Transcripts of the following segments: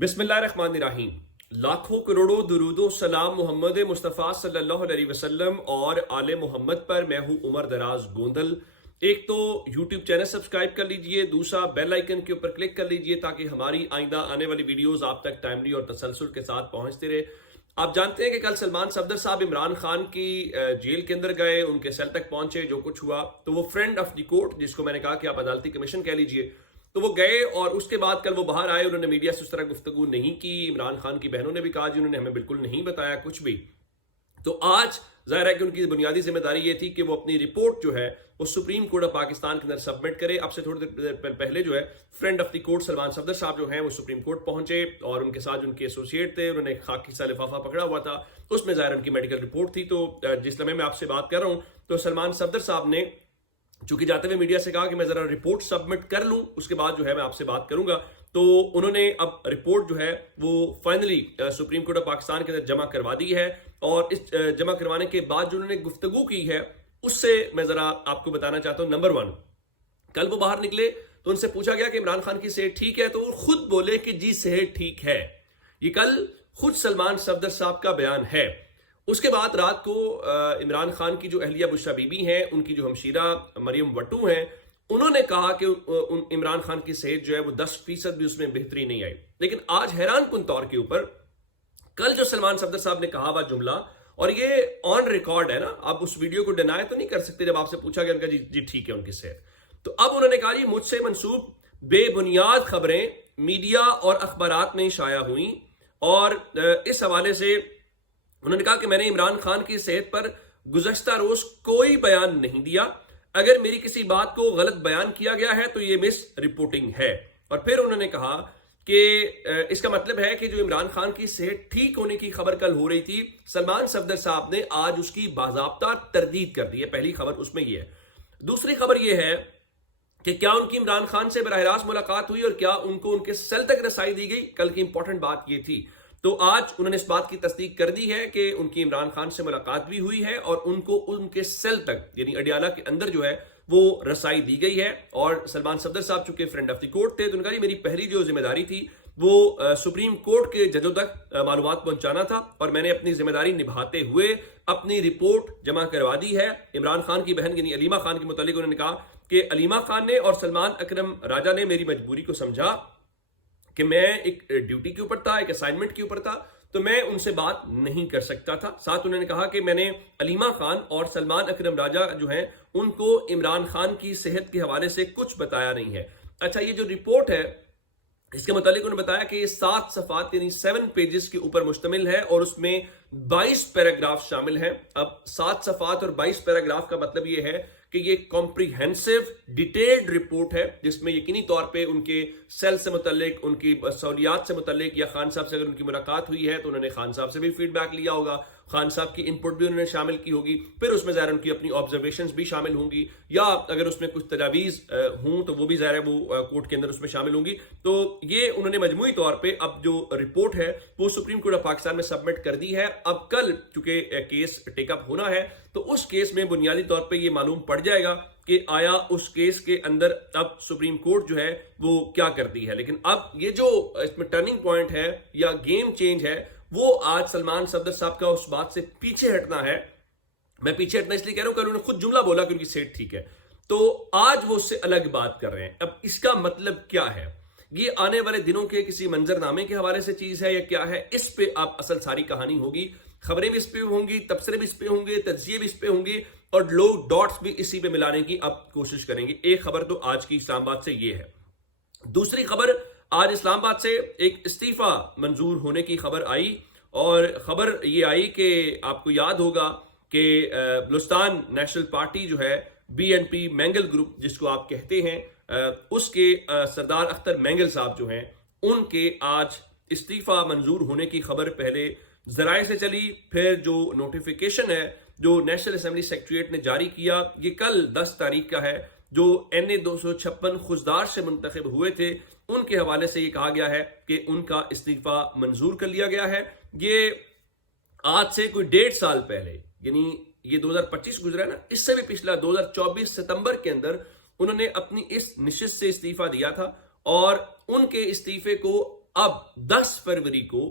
बिस्मिल्लाहिर्रहमानिर्रहीम। लाखों करोड़ों दुरूदो सलाम मोहम्मद मुस्तफ़ा सल्लल्लाहु अलैहि वसल्लम और आले मोहम्मद पर। मैं हूं उमर दराज गोंदल। एक तो यूट्यूब चैनल सब्सक्राइब कर लीजिए, दूसरा बेल आइकन के ऊपर क्लिक कर लीजिए ताकि हमारी आइंदा आने वाली वीडियोस आप तक टाइमली और तसलसल के साथ पहुंचते रहे। आप जानते हैं कि कल सलमान सफदर साहब इमरान खान की जेल के अंदर गए, उनके सेल तक पहुंचे, जो कुछ हुआ तो वो फ्रेंड ऑफ द कोर्ट, जिसको मैंने कहा कि आप अदालती कमीशन कह लीजिए, तो वो गए और उसके बाद कल वो बाहर आए। उन्होंने मीडिया से उस तरह गुफ्तगू नहीं की। इमरान खान की बहनों ने भी कहा जी उन्होंने हमें बिल्कुल नहीं बताया कुछ भी। तो आज जाहिर है कि उनकी बुनियादी जिम्मेदारी ये थी कि वो अपनी रिपोर्ट जो है वो सुप्रीम कोर्ट ऑफ पाकिस्तान के अंदर सबमिट करे। अब से थोड़ी देर पहले जो है friend of the court Salman Safdar साहब जो हैं वो सुप्रीम कोर्ट पहुंचे और उनके साथ उनके एसोसिएट थे, उन्होंने खाकी सा लिफाफा पकड़ा हुआ था, उसमें जाहिर उनकी मेडिकल रिपोर्ट थी। तो जिस लम्हे मैं आपसे बात कर रहा हूं तो सलमान सफदर साहब ने चूंकि जाते हुए मीडिया से कहा कि मैं जरा रिपोर्ट सबमिट कर लूं, उसके बाद जो है मैं आपसे बात करूंगा। तो उन्होंने अब रिपोर्ट जो है वो finally supreme court of Pakistan के अंदर जमा करवा दी है और इस जमा करवाने के बाद जो उन्होंने गुफ्तगू की है उससे मैं जरा आपको बताना चाहता हूं। नंबर वन, कल वो बाहर निकले तो उनसे पूछा गया कि इमरान खान की सेहत ठीक है, तो वो खुद बोले कि जी सेहत ठीक है। ये कल खुद सलमान सफदर साहब का बयान है। उसके बाद रात को इमरान खान की जो अहलिया बुशरा बीबी हैं, उनकी जो हमशीरा मरियम वट्टू हैं, उन्होंने कहा कि इमरान खान की सेहत जो है वो 10% भी उसमें बेहतरी नहीं आई। लेकिन आज हैरान कुन तौर के ऊपर कल जो सलमान सफदर साहब ने कहा हुआ जुमला, और ये ऑन रिकॉर्ड है ना, आप उस वीडियो को डिनाई तो नहीं कर सकते जब आपसे पूछा गया उनका जी जी ठीक है उनकी सेहत। तो अब उन्होंने कहा जी मुझसे मंसूब बेबुनियाद खबरें मीडिया और अखबारात में शाया हुई और इस हवाले से उन्होंने कहा कि मैंने इमरान खान की सेहत पर गुज़श्ता रोज कोई बयान नहीं दिया। अगर मेरी किसी बात को गलत बयान किया गया है तो यह मिस रिपोर्टिंग है। और फिर उन्होंने कहा कि इसका मतलब है कि जो इमरान खान की सेहत ठीक होने की खबर कल हो रही थी, सलमान सफदर साहब ने आज उसकी बाज़ाब्ता तरदीद कर दी है। पहली खबर उसमें यह है। दूसरी खबर यह है कि क्या उनकी इमरान खान से बराह रास्त मुलाकात हुई और क्या उनको उनके सेल तक रसाई दी गई। कल की इंपॉर्टेंट बात यह थी। तो आज उन्होंने इस बात की तस्दीक कर दी है कि उनकी इमरान खान से मुलाकात भी हुई है और उनको उनके सेल तक यानी अडियाला के अंदर जो है वो रसाई दी गई है। और सलमान सफदर साहब चूंकि फ्रेंड ऑफ द कोर्ट थे तो उनका मेरी पहली जो जिम्मेदारी थी वो सुप्रीम कोर्ट के जजों तक मालूमात पहुंचाना था और मैंने अपनी जिम्मेदारी निभाते हुए अपनी रिपोर्ट जमा करवा दी है। इमरान खान की बहन यानी अलीमा खान के मुतालिक उन्होंने कहा कि अलीमा खान ने और सलमान अकरम राजा ने मेरी मजबूरी को समझा कि मैं एक ड्यूटी के ऊपर था, एक असाइनमेंट के ऊपर था, तो मैं उनसे बात नहीं कर सकता था। साथ उन्होंने कहा कि मैंने अलीमा खान और सलमान अकरम राजा जो हैं उनको इमरान खान की सेहत के हवाले से कुछ बताया नहीं है। अच्छा, ये जो रिपोर्ट है इसके मुतालिक उन्होंने बताया कि ये 7 सफ़ात यानी 7 पेजेस के ऊपर मुश्तमिल है और उसमें 22 पैराग्राफ शामिल हैं। अब 7 सफ़ात और 22 पैराग्राफ का मतलब ये है कि ये कॉम्प्रिहेंसिव डिटेल्ड रिपोर्ट है जिसमें यकीनी तौर पे उनके सेल से मुतल्लिक, उनकी सहूलियात से मुतल्लिक, या खान साहब से अगर उनकी मुलाकात हुई है तो उन्होंने खान साहब से भी फीडबैक लिया होगा, खान साहब की इनपुट भी उन्होंने शामिल की होगी, फिर उसमें ज़ाहिर उनकी अपनी ऑब्जर्वेशंस भी शामिल होंगी, या अगर उसमें कुछ तजावीज़ हों तो वो भी ज़ाहिर वो कोर्ट के अंदर उसमें शामिल होंगी। तो ये उन्होंने मजमूई तौर पर अब जो रिपोर्ट है वो सुप्रीम कोर्ट ऑफ पाकिस्तान में सबमिट कर दी है। अब कल चूंकि केस टेकअप होना है तो उस केस में बुनियादी तौर पे ये मालूम पड़ जाएगा कि आया उस केस के अंदर अब सुप्रीम कोर्ट जो है वो क्या करती है। लेकिन अब ये जो इसमें टर्निंग पॉइंट है या गेम चेंज है वो आज सलमान सफदर साहब का उस बात से पीछे हटना है। मैं पीछे हटना इसलिए कह रहा हूं कल उन्होंने खुद जुमला बोला कि उनकी सेहत ठीक है, तो आज वो उससे अलग बात कर रहे हैं। अब इसका मतलब क्या है, ये आने वाले दिनों के किसी मंजरनामे के हवाले से चीज है या क्या है, इस पे आप असल सारी कहानी होगी। खबरें भी इस पे होंगी, तबसरे भी इस पे होंगे, तज्जिए भी इस पे होंगे और लोग डॉट्स भी इसी पे मिलाने की अब कोशिश करेंगे। एक खबर तो आज की इस्लामाबाद से ये है। दूसरी खबर, आज इस्लामाबाद से एक इस्तीफा मंजूर होने की खबर आई और खबर ये आई कि आपको याद होगा कि बलूचिस्तान नेशनल पार्टी जो है BNP मैंगल ग्रुप जिसको आप कहते हैं, उसके सरदार अख्तर मैंगल साहब जो हैं उनके आज इस्तीफा मंजूर होने की खबर पहले जराए से चली, फिर जो नोटिफिकेशन है जो नेशनल असेंबली सेक्रेटरीट ने जारी किया ये कल 10 तारीख का है, जो NA 256 खुजदार से मुंतखब हुए थे उनके हवाले से ये कहा गया है कि उनका इस्तीफा मंजूर कर लिया गया है। ये आज से कोई 1.5 साल पहले यानी ये 2025 गुजरा ना, इससे भी पिछला 2024 सितंबर के अंदर उन्होंने अपनी इस निशिस्त से इस्तीफा दिया था और उनके इस्तीफे को अब 10 फरवरी को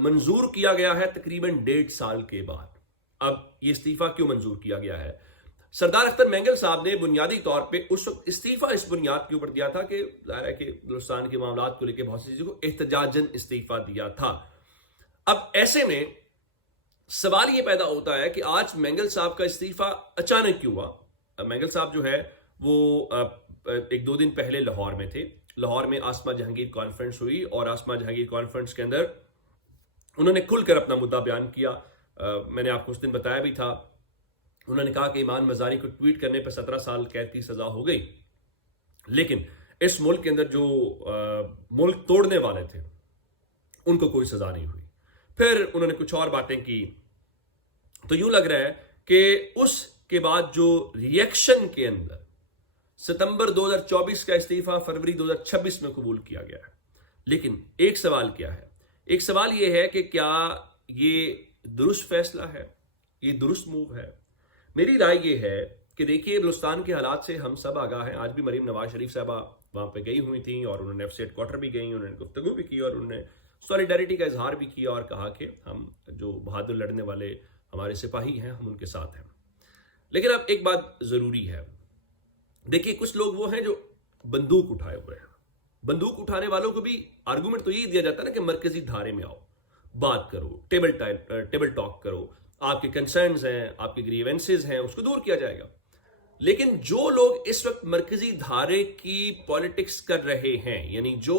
मंजूर किया गया है, तकरीबन 1.5 साल के बाद। अब ये इस्तीफा क्यों मंजूर किया गया है? सरदार अख्तर मेंगल साहब ने बुनियादी तौर पे उस वक्त इस्तीफा इस बुनियाद के ऊपर दिया था कि जाहिर है कि बलूचिस्तान के मामलात को लेकर बहुत सी चीजों को एहतजाजन इस्तीफा दिया था। अब ऐसे में सवाल ये पैदा होता है कि आज मेंगल साहब का इस्तीफा अचानक क्यों हुआ? मेंगल साहब जो है वो 1-2 दिन पहले लाहौर में थे। लाहौर में आसमा जहांगीर कॉन्फ्रेंस हुई और आसमा जहांगीर कॉन्फ्रेंस के अंदर उन्होंने खुलकर अपना मुद्दा बयान किया। मैंने आपको उस दिन बताया भी था, उन्होंने कहा कि ईमान मजारी को ट्वीट करने पर 17 साल कैद की सजा हो गई, लेकिन इस मुल्क के अंदर जो मुल्क तोड़ने वाले थे उनको कोई सजा नहीं हुई। फिर उन्होंने कुछ और बातें की, तो यूं लग रहा है कि उसके बाद जो रिएक्शन के अंदर सितंबर 2024 का इस्तीफा फरवरी 2026 में कबूल किया गया है। लेकिन एक सवाल क्या है? एक सवाल यह है कि क्या ये दुरुस्त फैसला है, ये दुरुस्त मूव है? मेरी राय ये है कि देखिए, बलूचिस्तान के हालात से हम सब आगाह हैं। आज भी मरीम नवाज शरीफ साहबा वहां पे गई हुई थी और उन्होंने एफसी हेडक्वार्टर भी गई, उन्होंने गुफ्तगू भी की और उन्होंने सॉलिडारिटी का इजहार भी किया और कहा कि हम जो बहादुर लड़ने वाले हमारे सिपाही हैं हम उनके साथ हैं। लेकिन अब एक बात जरूरी है, देखिए कुछ लोग वो हैं जो बंदूक उठाए हुए हैं। बंदूक उठाने वालों को भी आर्गूमेंट तो यही दिया जाता है ना कि मरकजी धारे में आओ, बात करो, टेबल टॉक करो, आपके कंसर्न्स हैं, आपके ग्रीवेंसेस हैं, उसको दूर किया जाएगा। लेकिन जो लोग इस वक्त मरकजी धारे की पॉलिटिक्स कर रहे हैं, यानी जो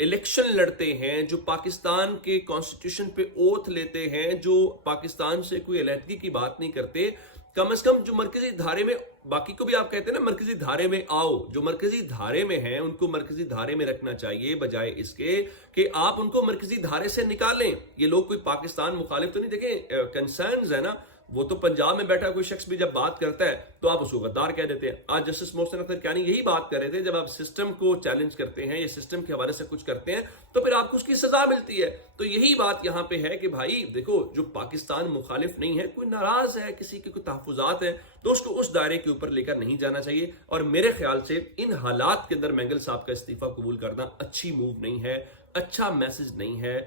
इलेक्शन लड़ते हैं, जो पाकिस्तान के कॉन्स्टिट्यूशन पे ओथ लेते हैं, जो पाकिस्तान से कोई अलहदगी की बात नहीं करते, कम से कम जो मरकजी धारे में, बाकी को भी आप कहते हैं ना मरकजी धारे में आओ, जो मरकजी धारे में हैं उनको मरकजी धारे में रखना चाहिए, बजाय इसके कि आप उनको मरकजी धारे से निकालें। ये लोग कोई पाकिस्तान मुखालिफ तो नहीं, देखें कंसर्न्स है ना, वो तो पंजाब में बैठा कोई शख्स भी जब बात करता है तो आप उसको गद्दार कह देते हैं। आज जस्टिस मोहसिन अख्तर कियानी यही बात कर रहे थे, जब आप सिस्टम को चैलेंज करते हैं या सिस्टम के हवाले से कुछ करते हैं तो फिर आपको उसकी सजा मिलती है। तो यही बात यहां पे है कि भाई देखो, जो पाकिस्तान मुखालिफ नहीं है, कोई नाराज है, किसी के कोई तहफुजात है, तो उसको उस दायरे के ऊपर लेकर नहीं जाना चाहिए। और मेरे ख्याल से इन हालात के अंदर मेंगल साहब का इस्तीफा कबूल करना अच्छी मूव नहीं है, अच्छा मैसेज नहीं है।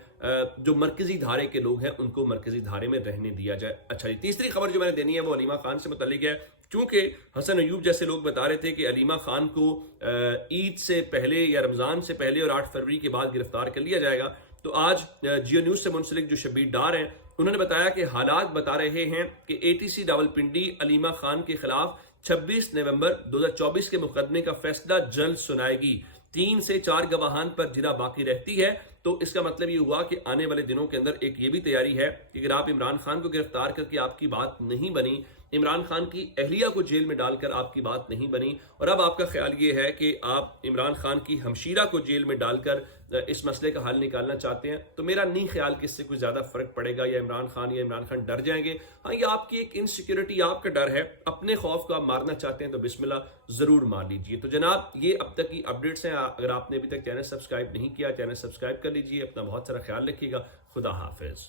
जो मरकजी धारे के लोग हैं उनको मरकजी धारे में रहने दिया जाए। अच्छा जी, तीसरी खबर जो मैंने देनी है वो अलीमा खान से मुताल्लिक है। क्योंकि हसन अयूब जैसे लोग बता रहे थे कि अलीमा खान को ईद से पहले या रमजान से पहले और 8 फरवरी के बाद गिरफ्तार कर लिया जाएगा, तो आज जियो न्यूज से मुंसलिक जो शब्बीर डार हैं उन्होंने बताया कि हालात बता रहे हैं कि एटीसी रावलपिंडी अलीमा खान के खिलाफ 26 नवंबर 2024 के मुकदमे का फैसला जल्द सुनाएगी। 3 से 4 गवाहान पर जिरा बाकी रहती है, तो इसका मतलब ये हुआ कि आने वाले दिनों के अंदर एक ये भी तैयारी है कि अगर आप इमरान खान को गिरफ्तार करके आपकी बात नहीं बनी, इमरान खान की अहलिया को जेल में डालकर आपकी बात नहीं बनी, और अब आपका ख्याल ये है कि आप इमरान खान की हमशीरा को जेल में डालकर इस मसले का हल निकालना चाहते हैं, तो मेरा नहीं ख्याल कि इससे कोई ज्यादा फर्क पड़ेगा या इमरान खान डर जाएंगे। हाँ, ये आपकी एक इनसिक्योरिटी, आपका डर है, अपने खौफ को आप मारना चाहते हैं तो बिस्मिल्लाह जरूर मार लीजिए। तो जनाब, ये अब तक की अपडेट्स हैं। अगर आपने अभी तक चैनल सब्सक्राइब नहीं किया, चैनल सब्सक्राइब कर लीजिए। अपना बहुत सारा ख्याल रखिएगा। खुदा हाफिज।